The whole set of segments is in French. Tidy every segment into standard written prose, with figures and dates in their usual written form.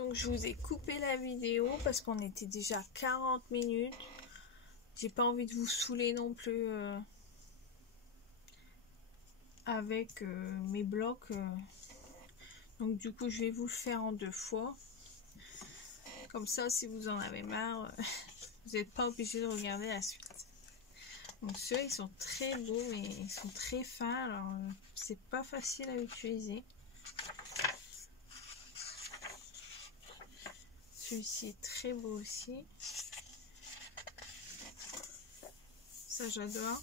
Donc je vous ai coupé la vidéo parce qu'on était déjà à 40 minutes. J'ai pas envie de vous saouler non plus avec mes blocs. Donc du coup je vais vous le faire en 2 fois. Comme ça si vous en avez marre, vous n'êtes pas obligé de regarder la suite. Donc ceux-là ils sont très beaux mais ils sont très fins. Alors c'est pas facile à utiliser. Celui-ci est très beau aussi. Ça j'adore.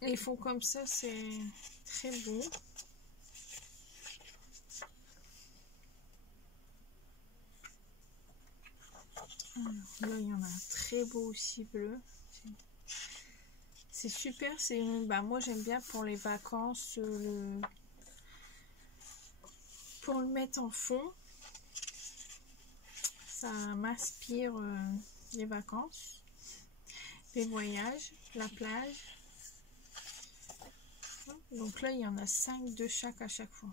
Les fonds comme ça c'est très beau. Alors, là il y en a un très beau aussi bleu. C'est super. C'est moi j'aime bien pour les vacances pour le mettre en fond. Ça m'inspire les vacances, les voyages, la plage. Donc là il y en a 5 de chaque à chaque fois.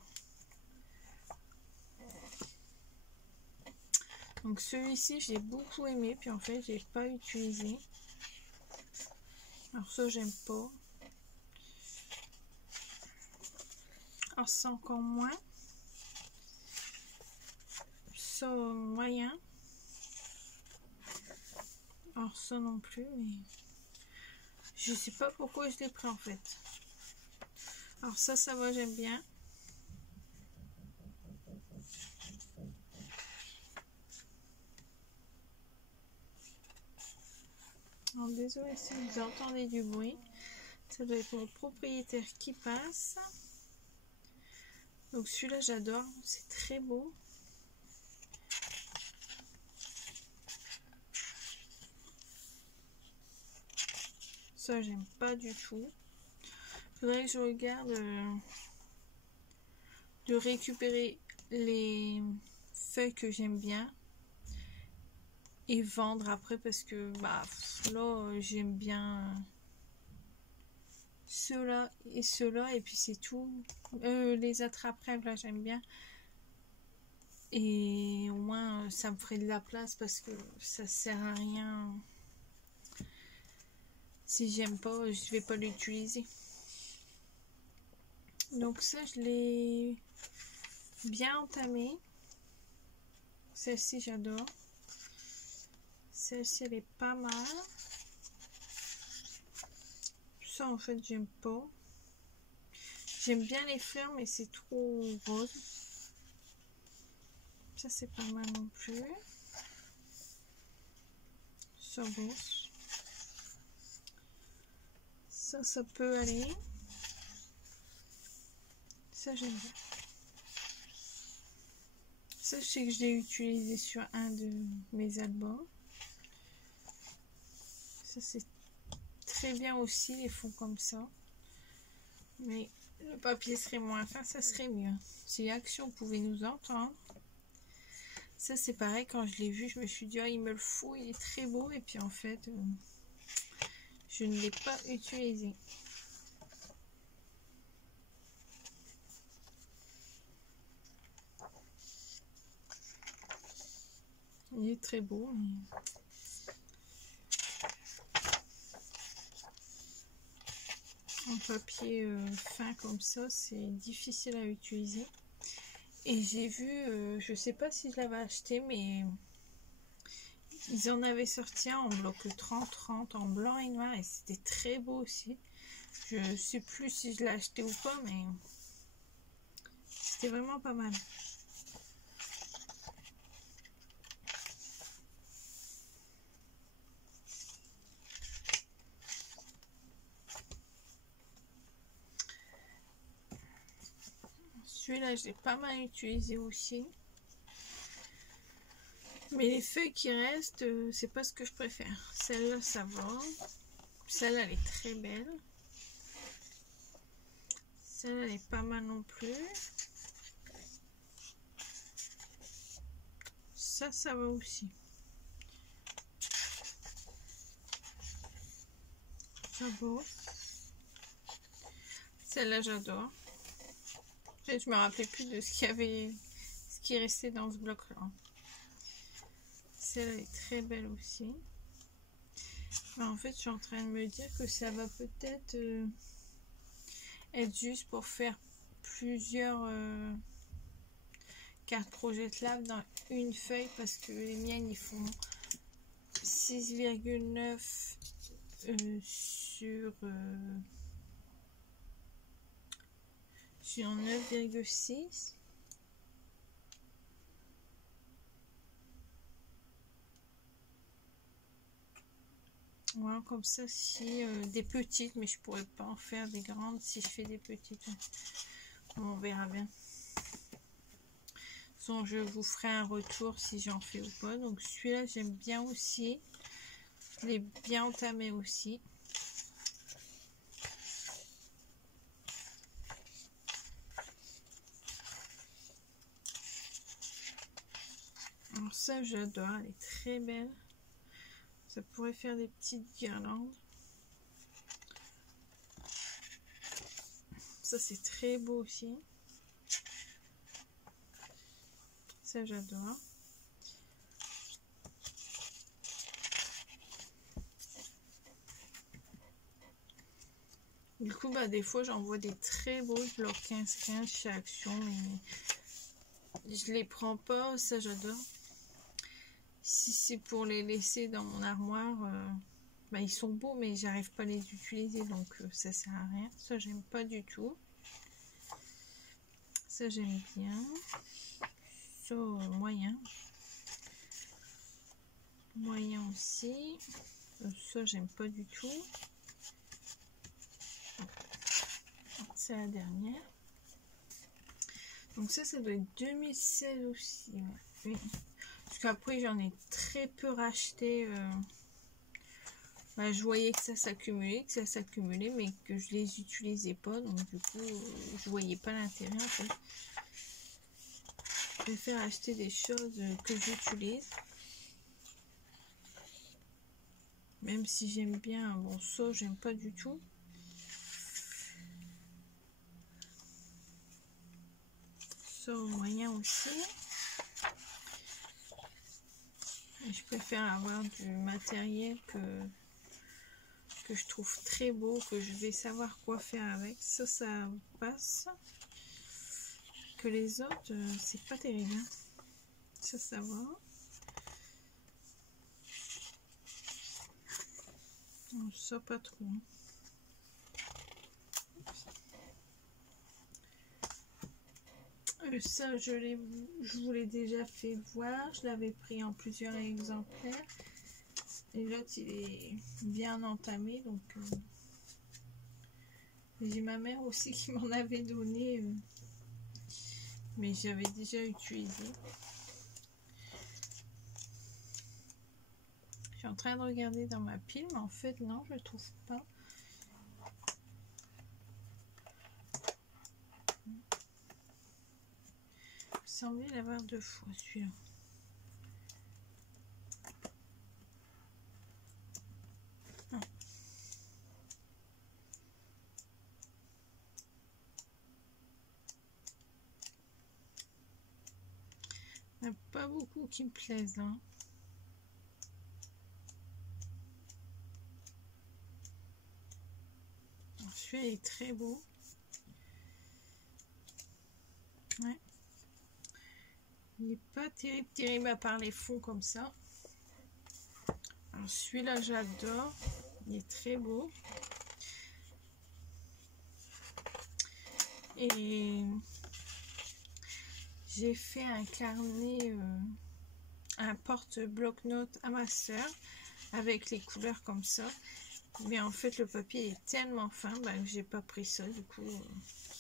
Donc celui-ci j'ai beaucoup aimé, puis en fait j'ai pas utilisé. Alors ça j'aime pas. Alors c'est encore moins. Ça moyen. Alors ça non plus, mais je sais pas pourquoi je l'ai pris en fait. Alors ça va, j'aime bien. Alors désolé si vous entendez du bruit. Ça doit être mon propriétaire qui passe. Donc celui-là j'adore, c'est très beau. Ça j'aime pas du tout. Faudrait que je regarde de récupérer les feuilles que j'aime bien et vendre après parce que là j'aime bien ceux-là et ceux-là et puis c'est tout. Les attrape-rêves là j'aime bien et au moins ça me ferait de la place parce que ça sert à rien. Si j'aime pas, je vais pas l'utiliser. Donc ça, je l'ai bien entamé. Celle-ci, j'adore. Celle-ci, elle est pas mal. Ça, en fait, j'aime pas. J'aime bien les fleurs, mais c'est trop rose. Ça, c'est pas mal non plus. Ça, bon. Ça peut aller. Ça, j'aime bien. Ça, je sais que je l'ai utilisé sur un de mes albums. Ça, c'est très bien aussi, les fonds comme ça. Mais le papier serait moins fin, ça serait mieux. Si Action pouvait nous entendre. Ça, c'est pareil, quand je l'ai vu, je me suis dit, oh, il me le faut, il est très beau. Et puis, en fait, je ne l'ai pas utilisé. Il est très beau. En papier fin comme ça, c'est difficile à utiliser. Et j'ai vu, je sais pas si je l'avais acheté, mais ils en avaient sorti un en bloc 30-30 en blanc et noir et c'était très beau aussi. Je sais plus si je l'ai acheté ou pas, mais c'était vraiment pas mal. Celui-là, je l'ai pas mal utilisé aussi. Mais les feuilles qui restent, c'est pas ce que je préfère. Celle-là, ça va. Celle-là, elle est très belle. Celle-là, elle est pas mal non plus. Ça va aussi. Ça va. Celle-là, j'adore. Je me rappelais plus de ce qui restait dans ce bloc là. Celle-là est très belle aussi. Mais en fait, je suis en train de me dire que ça va peut-être être juste pour faire plusieurs cartes Project Lab dans une feuille, parce que les miennes ils font 6,9 sur 9,6. Voilà, comme ça, si des petites, mais je pourrais pas en faire des grandes si je fais des petites. On verra bien. Donc, je vous ferai un retour si j'en fais ou pas. Donc celui-là, j'aime bien aussi. Je l'ai bien entamé aussi. Alors ça, j'adore. Elle est très belle. Ça pourrait faire des petites guirlandes. Ça, c'est très beau aussi. Ça, j'adore. Du coup, bah, des fois, j'envoie des très beaux blocs 15-15 chez Action, mais je les prends pas. Ça, j'adore. Si c'est pour les laisser dans mon armoire, bah, ils sont beaux, mais j'arrive pas à les utiliser, donc ça sert à rien. Ça, j'aime pas du tout. Ça, j'aime bien. Ça, moyen. Moyen aussi. Ça, j'aime pas du tout. C'est la dernière. Donc ça doit être 2016 aussi. Ouais. Oui. Parce qu'après, j'en ai très peu racheté. Bah, je voyais que ça s'accumulait, mais que je les utilisais pas. Donc du coup, je voyais pas l'intérêt en fait. Je préfère acheter des choses que j'utilise. Même si j'aime bien, bon, ça, j'aime pas du tout. Ça, au moyen aussi. Et je préfère avoir du matériel que je trouve très beau, que je vais savoir quoi faire avec. Ça passe. Que les autres, c'est pas terrible. Hein. Ça va. Ça, pas trop. Ça, je vous l'ai déjà fait voir. Je l'avais pris en plusieurs exemplaires. Et l'autre, il est bien entamé. Donc, j'ai ma mère aussi qui m'en avait donné. Mais j'avais déjà utilisé. Je suis en train de regarder dans ma pile, mais en fait, non, je ne trouve pas. Il semblait l'avoir 2 fois, celui-là. Il n'y en a pas beaucoup qui me plaisent. Hein. Celui-là est très beau. Ouais. Il n'est pas terrible à part les fonds comme ça. Alors celui-là, j'adore. Il est très beau. Et j'ai fait un carnet, un porte-bloc-notes à ma soeur avec les couleurs comme ça. Mais en fait, le papier est tellement fin bah, que j'ai pas pris ça du coup.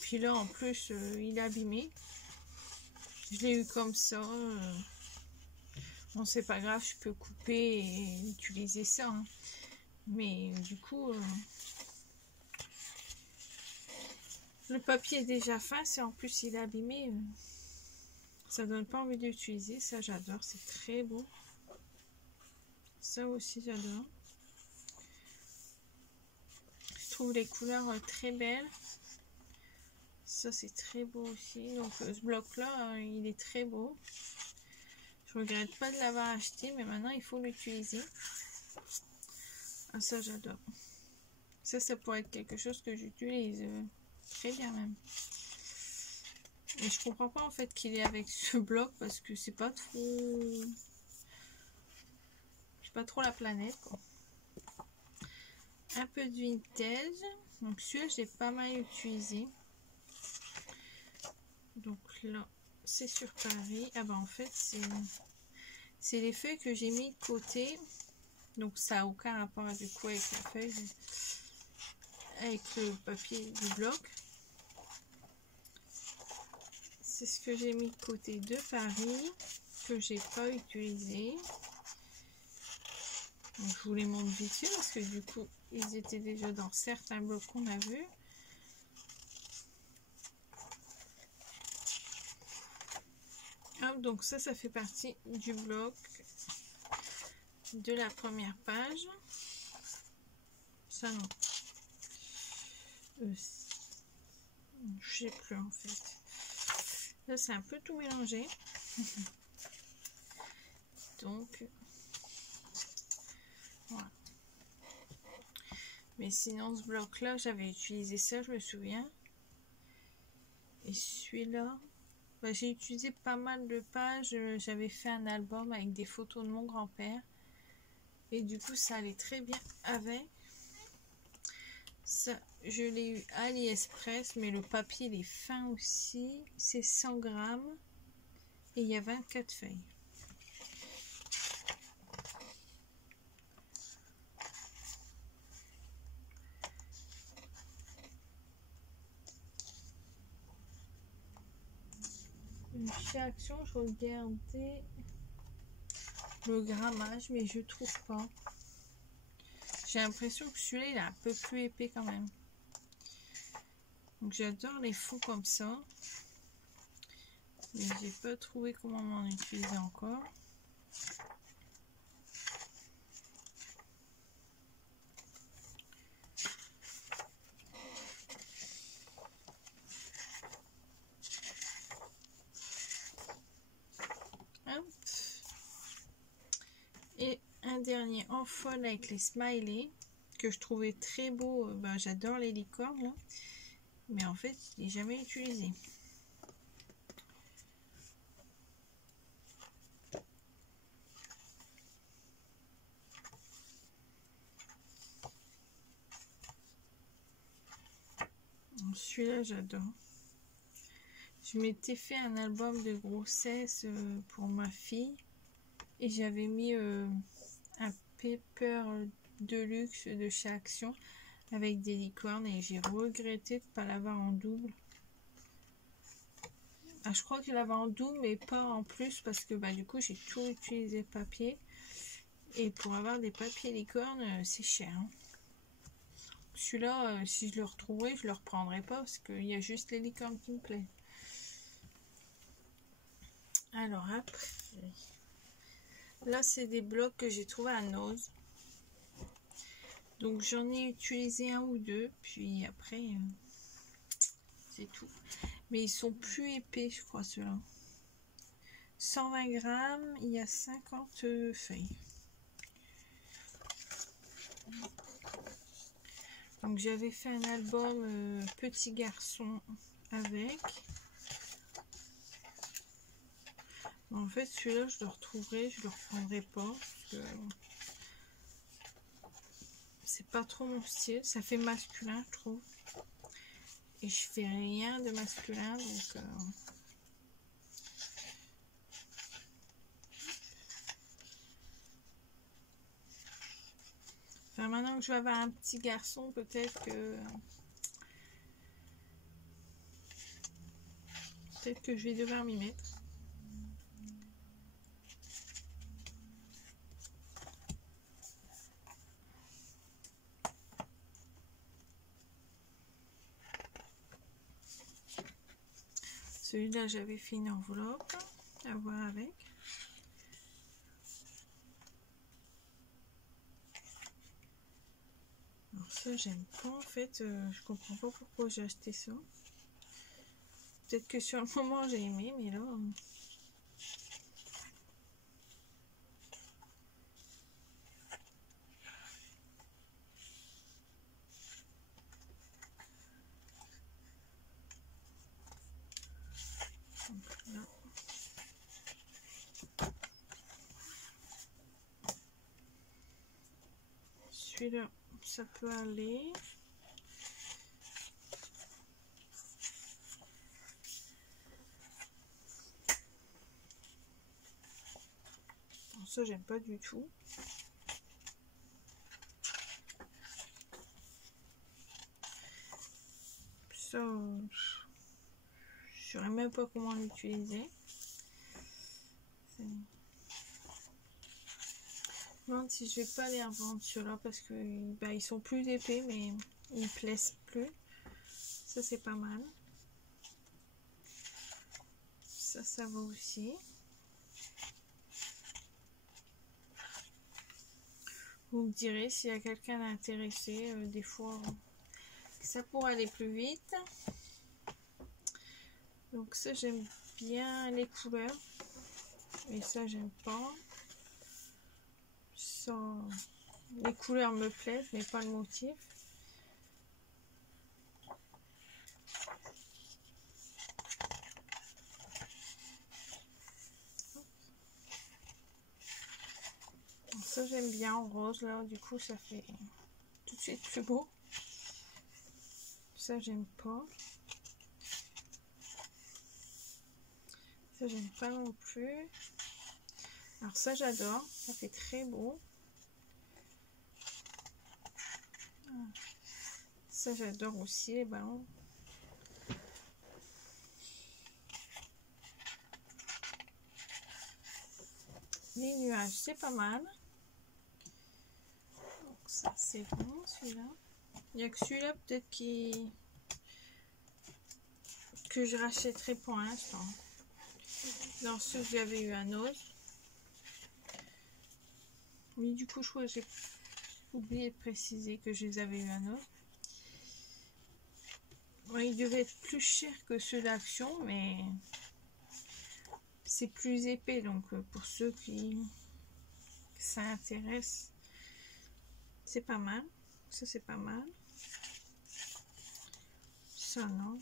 Puis là, en plus, il est abîmé. Je l'ai eu comme ça. Bon, c'est pas grave, je peux couper et utiliser ça. Hein. Mais du coup, le papier est déjà fin. Si en plus il est abîmé, ça donne pas envie d'utiliser. Ça, j'adore. C'est très beau. Ça aussi, j'adore. Je trouve les couleurs très belles. Ça c'est très beau aussi. Donc ce bloc là, il est très beau. Je regrette pas de l'avoir acheté, mais maintenant il faut l'utiliser. Ah, ça j'adore. Ça pourrait être quelque chose que j'utilise très bien même. Et je comprends pas en fait qu'il est avec ce bloc parce que c'est pas trop... C'est pas trop la planète quoi. Un peu de vintage. Donc celui-là j'ai pas mal utilisé. Donc là c'est sur Paris. Ah bah en fait c'est les feuilles que j'ai mis de côté. Donc ça n'a aucun rapport du coup avec la feuille, avec le papier du bloc. C'est ce que j'ai mis de côté de Paris, que j'ai pas utilisé. Donc, je vous les montre vite fait parce que du coup ils étaient déjà dans certains blocs qu'on a vus. Hop, donc ça fait partie du bloc de la première page. Ça non. Je sais plus en fait. Là c'est un peu tout mélangé. Donc voilà. Mais sinon ce bloc là j'avais utilisé ça, je me souviens. Et celui-là, bah, j'ai utilisé pas mal de pages. J'avais fait un album avec des photos de mon grand-père. Et du coup ça allait très bien avec. Ça, je l'ai eu à AliExpress, mais le papier il est fin aussi. C'est 100 grammes et il y a 24 feuilles. Chez Action, je regardais le grammage, mais je trouve pas. J'ai l'impression que celui-là il est un peu plus épais quand même. Donc j'adore les fonds comme ça. Mais j'ai pas trouvé comment m'en utiliser encore. Hop. Et un dernier en folle avec les smileys que je trouvais très beau. Ben, j'adore les licornes là. Mais en fait, je l'ai jamais utilisé. Celui-là, j'adore. Je m'étais fait un album de grossesse pour ma fille. Et j'avais mis un paper de luxe de chez Action avec des licornes. Et j'ai regretté de ne pas l'avoir en double. Ah, je crois que je l'avais en double, mais pas en plus. Parce que bah, du coup, j'ai tout utilisé papier. Et pour avoir des papiers licornes, c'est cher. Hein. Celui-là, si je le retrouverais, je le reprendrai pas parce qu'il y a juste les licornes qui me plaisent. Alors après, là c'est des blocs que j'ai trouvé à Nose. Donc j'en ai utilisé un ou deux, puis après c'est tout. Mais ils sont plus épais, je crois ceux-là. 120 grammes, il y a 50 feuilles. Donc j'avais fait un album petit garçon avec. En fait celui-là je le retrouverai, je le reprendrai pas parce que c'est pas trop mon style, ça fait masculin je trouve. Et je fais rien de masculin donc enfin, maintenant que je vais avoir un petit garçon, peut-être que je vais devoir m'y mettre. Celui-là, j'avais fait une enveloppe à voir avec. Alors ça, j'aime pas en fait. Je comprends pas pourquoi j'ai acheté ça. Peut-être que sur le moment j'ai aimé, mais là... là. Celui-là, ça peut aller. Ça, j'aime pas du tout. Ça, je saurais même pas comment l'utiliser. Je me demande si je vais pas les revendre ceux-là parce que bah, ils sont plus épais, mais ils me plaisent plus. Ça, c'est pas mal. Ça va aussi. Vous me direz s'il y a quelqu'un d'intéressé, des fois ça pourrait aller plus vite. Donc ça j'aime bien les couleurs et ça j'aime pas. Ça, les couleurs me plaisent mais pas le motif. Donc ça j'aime bien en rose là, du coup ça fait tout de suite plus beau. Ça j'aime pas. Ça j'aime pas non plus. Alors ça j'adore, ça fait très beau. Ça j'adore aussi les ballons. Les nuages c'est pas mal. Donc ça c'est bon celui-là. Il n'y a que celui-là peut-être que je rachèterai pour l'instant. Dans ceux que j'avais eu à Noz. Oui, du coup, je crois que j'ai oublié de préciser que je les avais eu à Noz. Ouais, ils devaient être plus chers que ceux d'Action, mais c'est plus épais. Donc, pour ceux qui ça intéresse, c'est pas mal. Ça, c'est pas mal. Ça, non.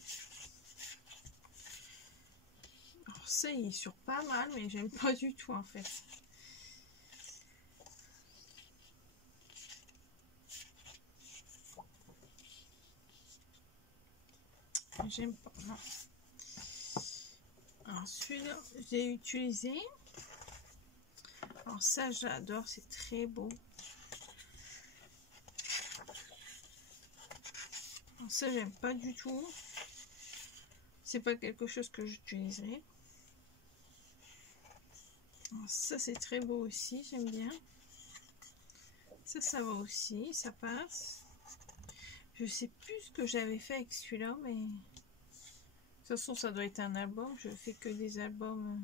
Alors, ça, il est sur pas mal, mais j'aime pas du tout, en fait. J'aime pas. Non. Alors celui-là, j'ai utilisé. Alors ça, j'adore, c'est très beau. Alors ça, j'aime pas du tout. C'est pas quelque chose que j'utiliserai. Ça, c'est très beau aussi, j'aime bien. Ça va aussi, ça passe. Je sais plus ce que j'avais fait avec celui-là, mais... De toute façon, ça doit être un album. Je fais que des albums.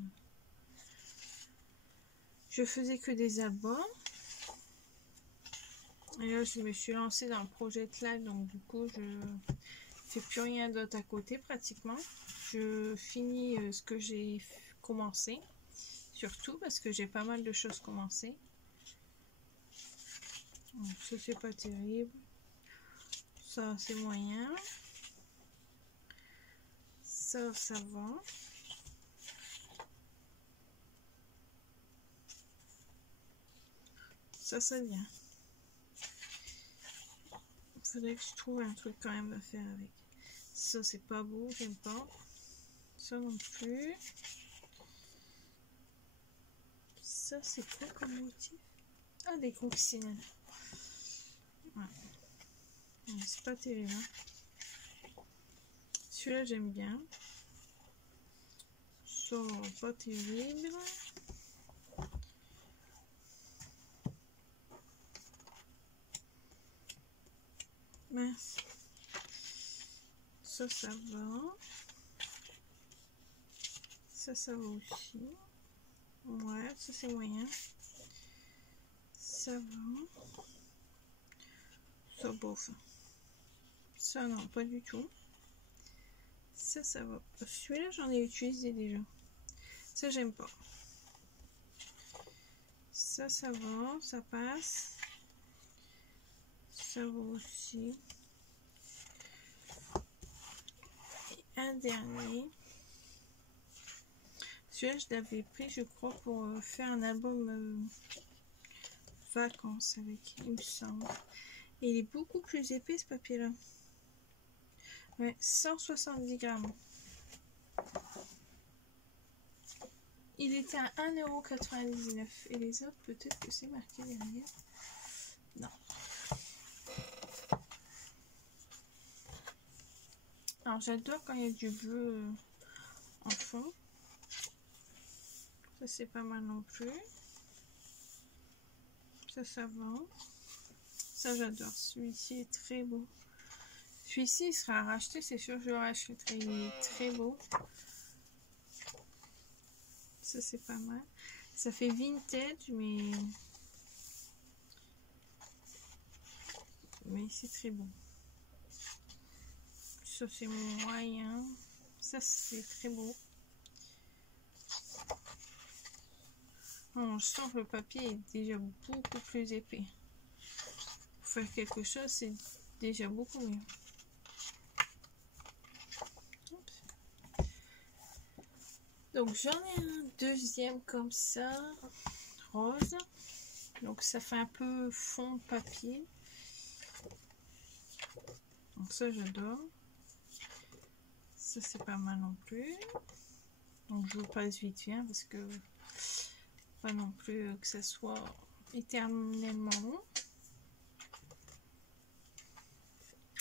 Je faisais que des albums. Et là, je me suis lancée dans le projet de live, donc du coup, je fais plus rien d'autre à côté pratiquement. Je finis ce que j'ai commencé, surtout parce que j'ai pas mal de choses commencées. Donc, ça, c'est pas terrible. Ça, c'est moyen. Ça va. Ça vient. Il faudrait que je trouve un truc quand même à faire avec. Ça, c'est pas beau, j'aime pas. Ça non plus. Ça, c'est quoi comme motif? Ah, des coccinelles. Ouais. C'est pas terrible. Hein. Celui-là, j'aime bien. Ça, pas terrible. Mince. Ça va. Ça va aussi. Ouais, ça c'est moyen. Ça va. Ça bof. Ça non, pas du tout. Ça va. Celui-là, j'en ai utilisé déjà. Ça, j'aime pas. Ça va, ça passe. Ça va aussi. Et un dernier. Celui-là, je l'avais pris, je crois, pour faire un album vacances avec, il me semble. Et il est beaucoup plus épais, ce papier-là. Ouais, 170 grammes. Il était à 1,99 €. Et les autres, peut-être que c'est marqué derrière. Non. Alors, j'adore quand il y a du bleu en fond. Ça, c'est pas mal non plus. Ça va. Ça, j'adore. Celui-ci est très beau. Celui-ci, il sera racheté, c'est sûr, je le rachèterai. Il est très beau. Ça, c'est pas mal. Ça fait vintage, mais c'est très bon. Ça, c'est moyen. Ça, c'est très beau. On sent que le papier est déjà beaucoup plus épais. Pour faire quelque chose, c'est déjà beaucoup mieux. Donc j'en ai un deuxième comme ça, rose. Donc ça fait un peu fond papier. Donc ça j'adore. Ça c'est pas mal non plus. Donc je vous passe vite bien parce que pas non plus que ça soit éternellement long.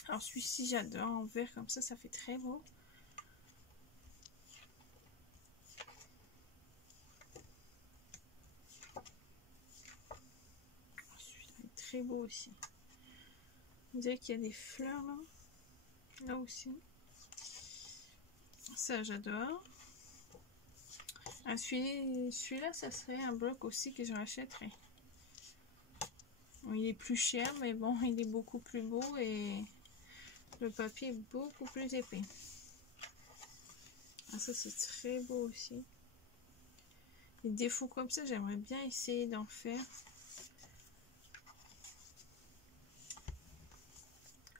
Alors celui-ci j'adore en vert comme ça fait très beau. Celui-là est très beau aussi. Vous dirait qu'il y a des fleurs là, là aussi. Ça j'adore. Ah, celui-là ça serait un bloc aussi que je rachèterais. Bon, il est plus cher mais bon il est beaucoup plus beau et le papier est beaucoup plus épais. Ah, ça c'est très beau aussi. Les défauts comme ça j'aimerais bien essayer d'en faire.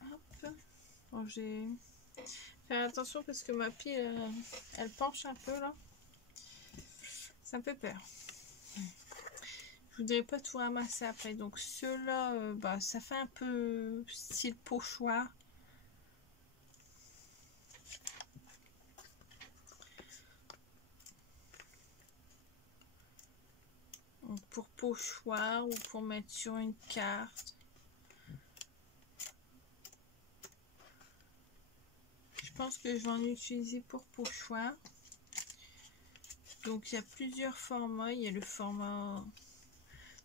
Hop. Bon, j'ai faire attention parce que ma pile elle penche un peu là. Ça me fait peur. Je voudrais pas tout ramasser après. Donc ceux-là, bah, ça fait un peu style pochoir. Donc pour pochoir ou pour mettre sur une carte. Je pense que je vais en utiliser pour pochoir. Donc il y a plusieurs formats. Il y a le format...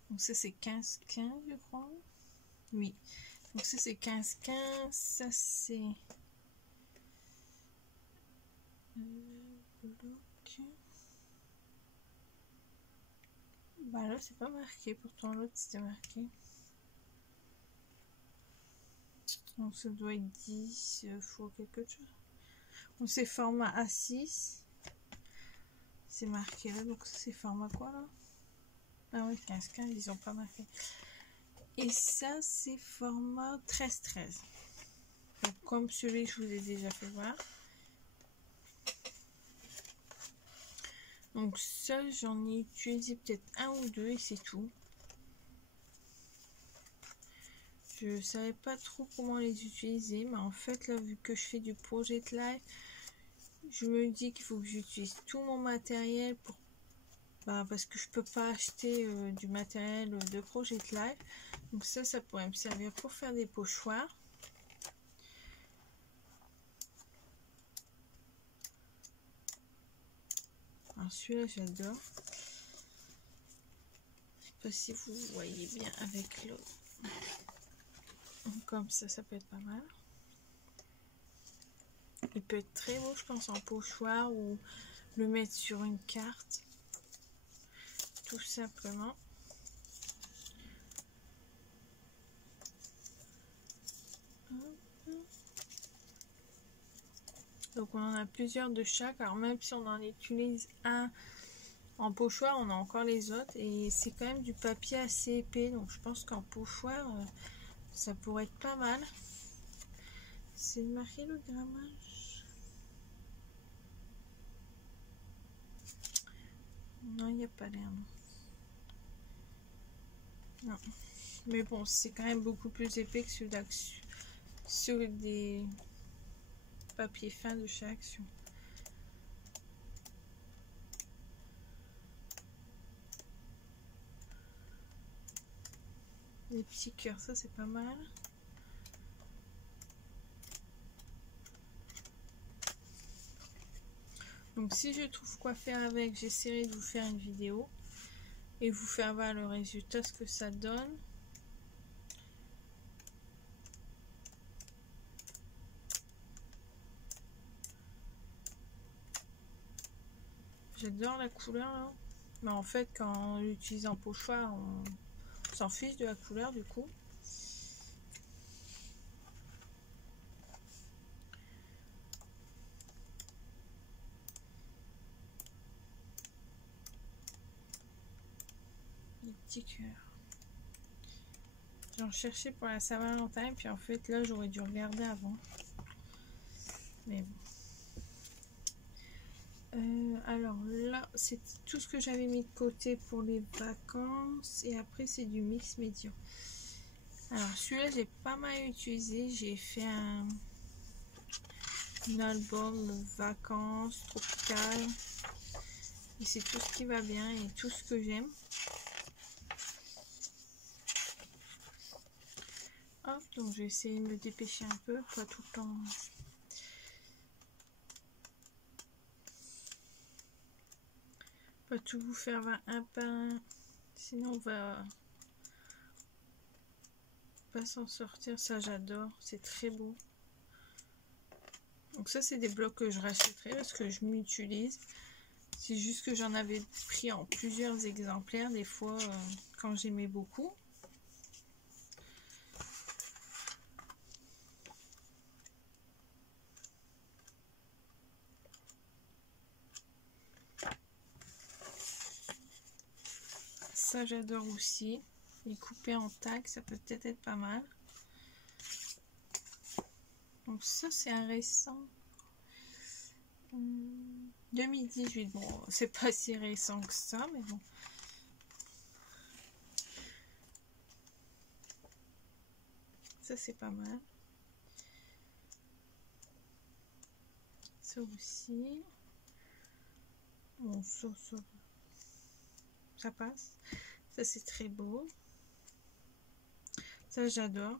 Donc ça c'est 15-15 je crois. Oui. Donc ça c'est 15-15. Ça c'est... Bah là c'est pas marqué. Pourtant l'autre c'était marqué. Donc ça doit être 10 fois quelque chose. Donc c'est format A6. C'est marqué là. Donc c'est format quoi là? Ah oui, 15-15, ils ont pas marqué. Et ça, c'est format 13-13. Donc, comme celui que je vous ai déjà fait voir. Donc, ça, j'en ai utilisé peut-être un ou deux et c'est tout. Je savais pas trop comment les utiliser. Mais en fait, là, vu que je fais du Project Life, je me dis qu'il faut que j'utilise tout mon matériel pour... parce que je peux pas acheter du matériel de Project Life. Donc ça pourrait me servir pour faire des pochoirs. Alors celui-là j'adore. Je sais pas si vous voyez bien avec l'autre. Comme ça peut être pas mal. Il peut être très beau je pense en pochoir ou le mettre sur une carte. Tout simplement. Donc on en a plusieurs de chaque. Alors même si on en utilise un en pochoir, on a encore les autres. Et c'est quand même du papier assez épais. Donc je pense qu'en pochoir, ça pourrait être pas mal. C'est marqué le grammage? Non, il n'y a pas l'air. Non. Mais bon, c'est quand même beaucoup plus épais que sur des papiers fins de chez Action. Les petits cœurs, ça c'est pas mal. Donc si je trouve quoi faire avec, j'essaierai de vous faire une vidéo et vous faire voir le résultat, ce que ça donne. J'adore la couleur là. Mais en fait, quand on l'utilise en pochoir, on s'en fiche de la couleur du coup. Les petits cœurs. J'en cherchais pour la Saint-Valentin, puis en fait là j'aurais dû regarder avant. Mais bon. Alors là, c'est tout ce que j'avais mis de côté pour les vacances. Et après, c'est du mix médium. Alors, celui-là, j'ai pas mal utilisé. J'ai fait un album vacances tropicales. Et c'est tout ce qui va bien et tout ce que j'aime. Hop, donc je vais essayer de me dépêcher un peu, pas tout le temps. Pas tout vous faire un pain, sinon on va pas s'en sortir. Ça j'adore, c'est très beau. Donc ça c'est des blocs que je rachèterai parce que je m'utilise. C'est juste que j'en avais pris en plusieurs exemplaires des fois quand j'aimais beaucoup. Ça j'adore aussi. Les couper en tac, ça peut peut-être être pas mal. Donc ça c'est un récent. 2018, bon c'est pas si récent que ça, mais bon. Ça c'est pas mal. Ça aussi. Bon, ça passe. Ça c'est très beau. Ça j'adore.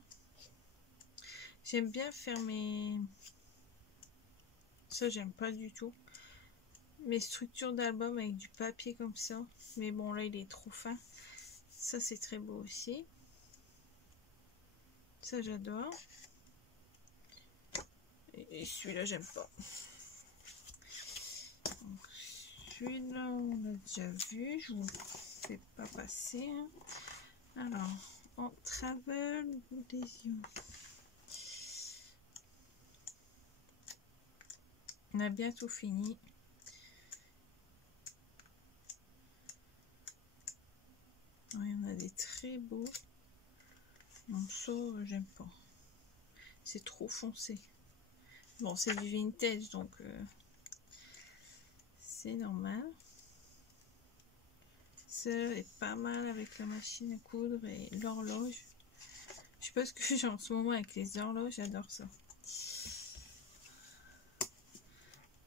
J'aime bien faire mes... Ça j'aime pas du tout. Mes structures d'album avec du papier comme ça. Mais bon là il est trop fin. Ça c'est très beau aussi. Ça j'adore. Et celui-là j'aime pas. Celui-là on l'a déjà vu. Je vous fais pas passer. Alors, en travel des yeux. On a bientôt fini. Il y en a des très beaux. Bon, ça, j'aime pas. C'est trop foncé. Bon, c'est du vintage, donc c'est normal. Ça est pas mal avec la machine à coudre et l'horloge. Je sais pas ce que j'ai en ce moment avec les horloges, j'adore ça.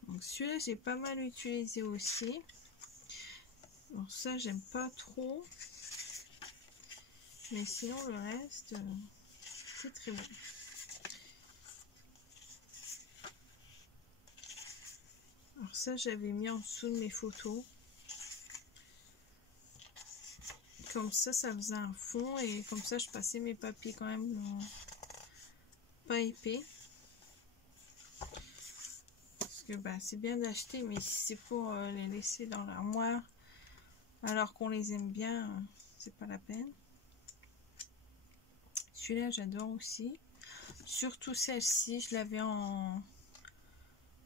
Donc celui-là, j'ai pas mal utilisé aussi. Bon, ça, j'aime pas trop. Mais sinon, le reste, c'est très bon. Alors ça, j'avais mis en dessous de mes photos. Comme ça faisait un fond et comme ça, je passais mes papiers quand même pas épais. Parce que bah, c'est bien d'acheter, mais si c'est pour les laisser dans l'armoire alors qu'on les aime bien, c'est pas la peine. Celui-là, j'adore aussi. Surtout celle-ci, je l'avais en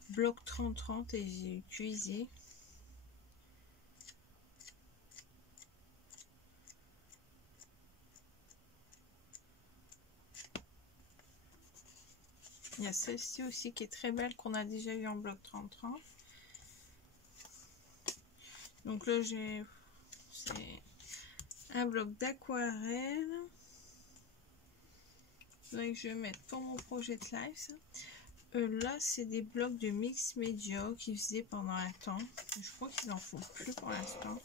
bloc 30-30 et j'ai utilisé. Il y a celle-ci aussi qui est très belle, qu'on a déjà eu en bloc 30-30. Donc là, c'est un bloc d'aquarelle. Que je vais mettre pour mon projet de live. Là, c'est des blocs de mix média qu'ils faisaient pendant un temps. Je crois qu'ils en font plus pour l'instant.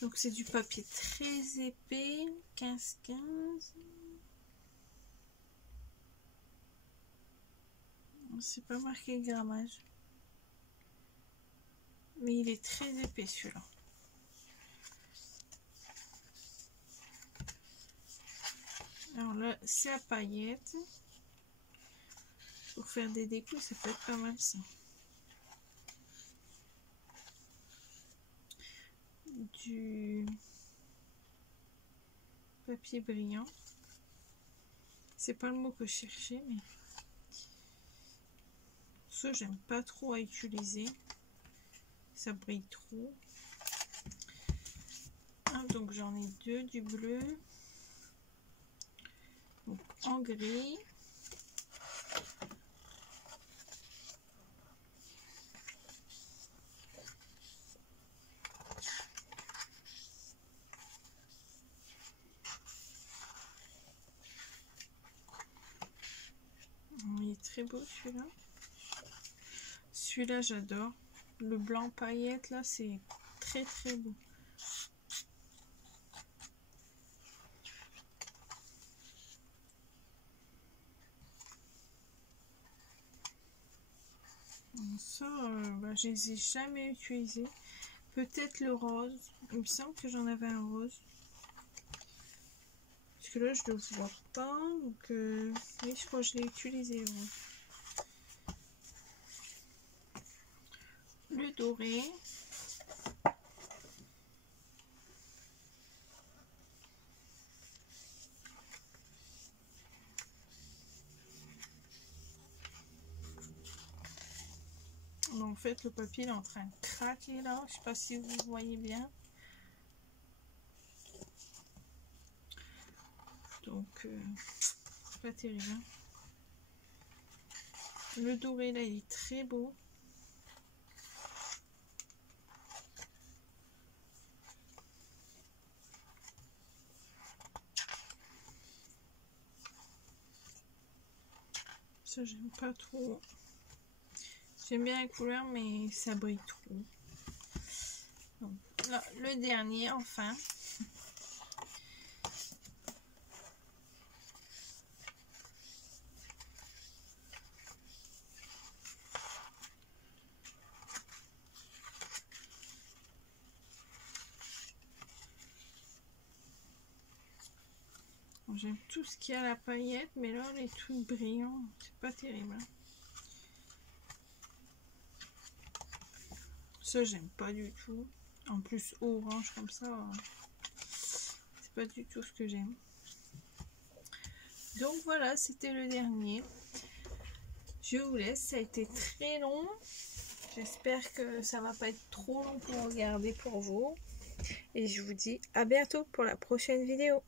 Donc, c'est du papier très épais, 15-15. C'est pas marqué le grammage. Mais il est très épais celui-là. Alors là, c'est à paillettes. Pour faire des décos, ça peut être pas mal ça. Du papier brillant. C'est pas le mot que je cherchais, mais ça, j'aime pas trop à utiliser. Ça brille trop. Ah, donc j'en ai deux, du bleu. Donc en gris. Il est très beau celui-là. Celui-là, j'adore. Le blanc paillette, là, c'est très très beau. Ça, je les ai jamais utilisés. Peut-être le rose. Il me semble que j'en avais un rose. Parce que là, je ne le vois pas. Donc, oui, je crois que je l'ai utilisé. Ouais. Le doré. En fait, le papier est en train de craquer là. Je sais pas si vous voyez bien. Donc, pas terrible. Hein. Le doré là, il est très beau. Ça, j'aime pas trop. J'aime bien la couleur, mais ça brille trop. Donc, là, le dernier, enfin. J'aime tout ce qui a la paillette, mais là, les trucs brillants, c'est pas terrible. Hein. Ça, j'aime pas du tout. En plus, orange comme ça, c'est pas du tout ce que j'aime. Donc voilà, c'était le dernier. Je vous laisse, ça a été très long. J'espère que ça va pas être trop long pour regarder pour vous. Et je vous dis à bientôt pour la prochaine vidéo.